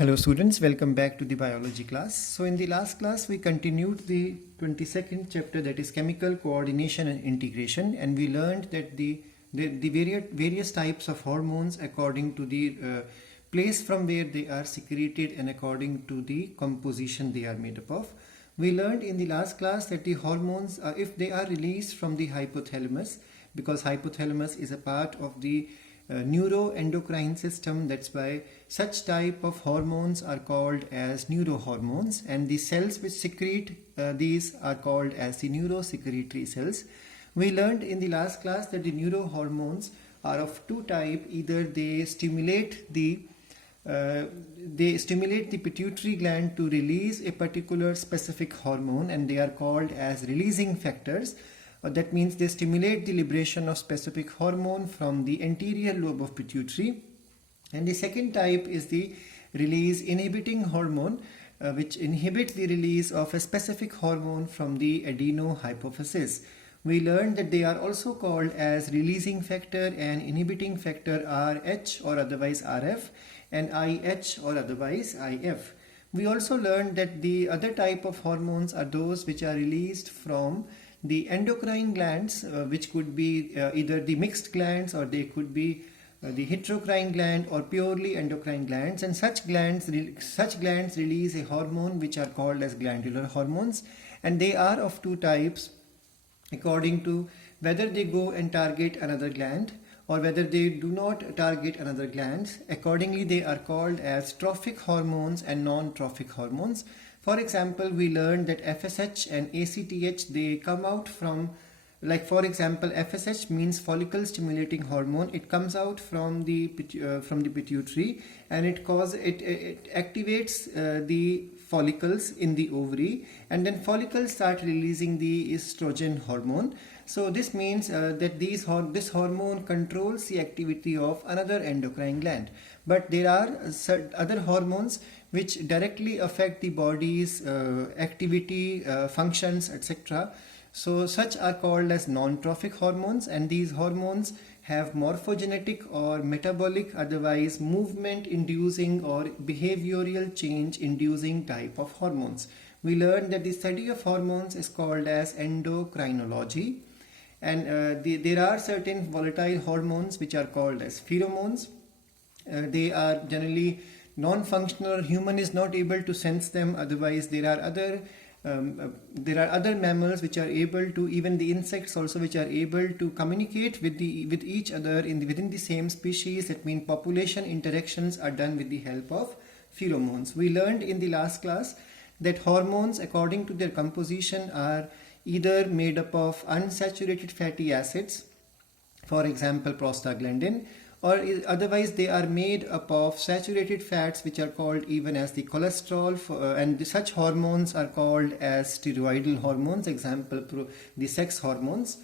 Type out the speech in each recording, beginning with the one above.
Hello students, welcome back to the biology class. So in the last class we continued the 22nd chapter, that is chemical coordination and integration, and we learned that the various types of hormones according to the place from where they are secreted and according to the composition they are made up of. We learned in the last class that the hormones, if they are released from the hypothalamus, because hypothalamus is a part of the neuroendocrine system, that's why such type of hormones are called as neurohormones, and the cells which secrete these are called as the neurosecretory cells. We learned in the last class that the neurohormones are of two types. Either they stimulate the pituitary gland to release a particular specific hormone, and they are called as releasing factors. That means they stimulate the liberation of specific hormone from the anterior lobe of pituitary. And the second type is the release inhibiting hormone, which inhibit the release of a specific hormone from the adenohypophysis. We learned that they are also called as releasing factor and inhibiting factor RH or otherwise RF, and IH or otherwise IF. We also learned that the other type of hormones are those which are released from the endocrine glands, which could be either the mixed glands, or they could be the heterocrine gland or purely endocrine glands, and such glands release a hormone which are called as glandular hormones, and they are of two types according to whether they go and target another gland or whether they do not target another gland. Accordingly, they are called as trophic hormones and non-trophic hormones. For example, we learned that FSH and ACTH, they come out from, like for example, FSH means follicle stimulating hormone. It comes out from the pituitary, and it activates the follicles in the ovary, and then follicles start releasing the estrogen hormone. So this means that this hormone controls the activity of another endocrine gland. But there are other hormones which directly affect the body's activity, functions, etc. So such are called as non-trophic hormones, and these hormones have morphogenetic or metabolic, otherwise movement inducing or behavioral change inducing type of hormones. We learned that the study of hormones is called as endocrinology, and there are certain volatile hormones which are called as pheromones. They are generally non-functional. Human is not able to sense them. Otherwise, there are other mammals which are able to, even the insects also, which are able to communicate with each other within the same species. That means population interactions are done with the help of pheromones. We learned in the last class that hormones, according to their composition, are either made up of unsaturated fatty acids, for example prostaglandin, or otherwise they are made up of saturated fats, which are called even as the cholesterol, and such hormones are called as steroidal hormones, example the sex hormones.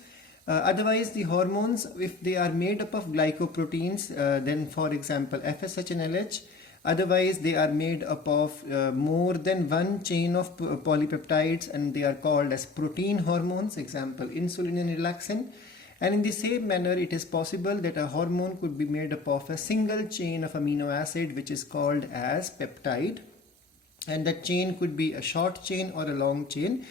Otherwise the hormones, if they are made up of glycoproteins, then for example FSH and LH, otherwise they are made up of more than one chain of polypeptides, and they are called as protein hormones, example insulin and relaxin. And in the same manner, it is possible that a hormone could be made up of a single chain of amino acid, which is called as peptide, and that chain could be a short chain or a long chain.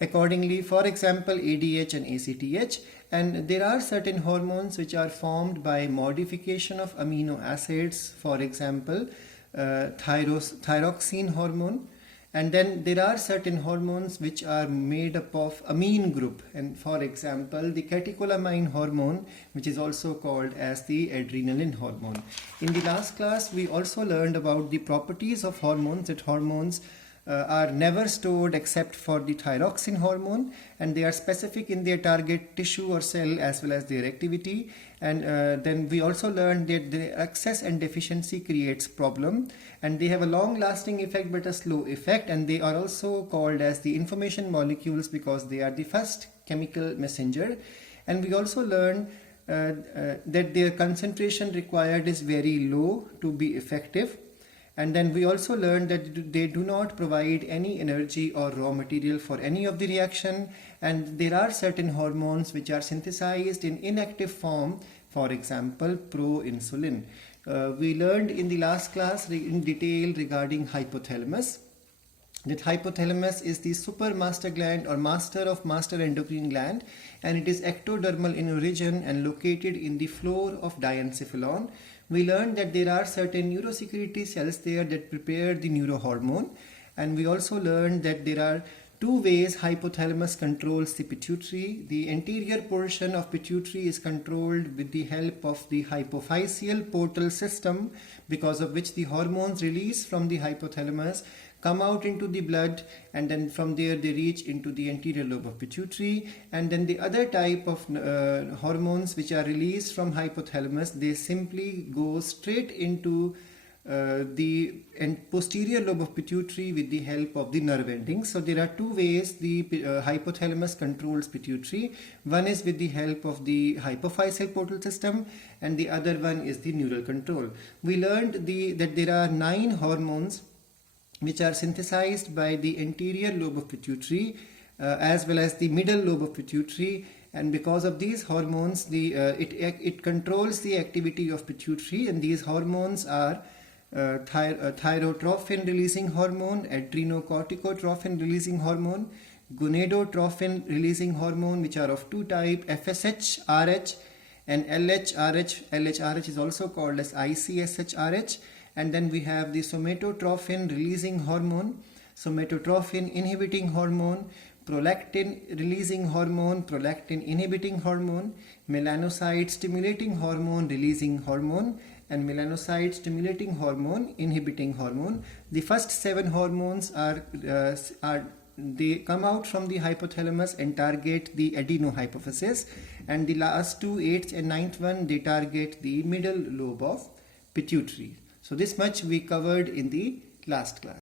Accordingly, for example, ADH and ACTH. And there are certain hormones which are formed by modification of amino acids, for example thyroxine hormone. And then there are certain hormones which are made up of amine group, and for example the catecholamine hormone, which is also called as the adrenaline hormone. In the last class we also learned about the properties of hormones, that hormones are never stored except for the thyroxine hormone, and they are specific in their target tissue or cell as well as their activity. And then we also learned that the excess and deficiency creates problem, and they have a long lasting effect but a slow effect, and they are also called as the information molecules because they are the first chemical messenger. And we also learned that their concentration required is very low to be effective. And then we also learned that they do not provide any energy or raw material for any of the reaction, and there are certain hormones which are synthesized in inactive form, for example proinsulin. We learned in the last class in detail regarding hypothalamus. That hypothalamus is the supermaster gland or master of master endocrine gland, and it is ectodermal in origin and located in the floor of diencephalon. We learned that there are certain neurosecretory cells there that prepare the neurohormone, and we also learned that there are two ways hypothalamus controls the pituitary. The anterior portion of pituitary is controlled with the help of the hypophyseal portal system, because of which the hormones released from the hypothalamus come out into the blood, and then from there they reach into the anterior lobe of pituitary. And then the other type of hormones which are released from hypothalamus, they simply go straight into the posterior lobe of pituitary with the help of the nerve endings. So there are two ways the hypothalamus controls pituitary. One is with the help of the hypophyseal portal system, and the other one is the neural control. We learned that there are 9 hormones which are synthesized by the anterior lobe of pituitary as well as the middle lobe of pituitary, and because of these hormones it controls the activity of pituitary. And these hormones are thyrotrophin releasing hormone, adrenocorticotrophin releasing hormone, gonadotrophin releasing hormone, which are of two types, FSH, RH and LHRH. LHRH is also called as ICSHRH. And then we have the somatotrophin releasing hormone, somatotrophin inhibiting hormone, prolactin releasing hormone, prolactin inhibiting hormone, melanocyte stimulating hormone releasing hormone, and melanocyte stimulating hormone inhibiting hormone. The first 7 hormones they come out from the hypothalamus and target the adenohypophysis, and the last 2, 8th and 9th one, they target the middle lobe of pituitary. So this much we covered in the last class.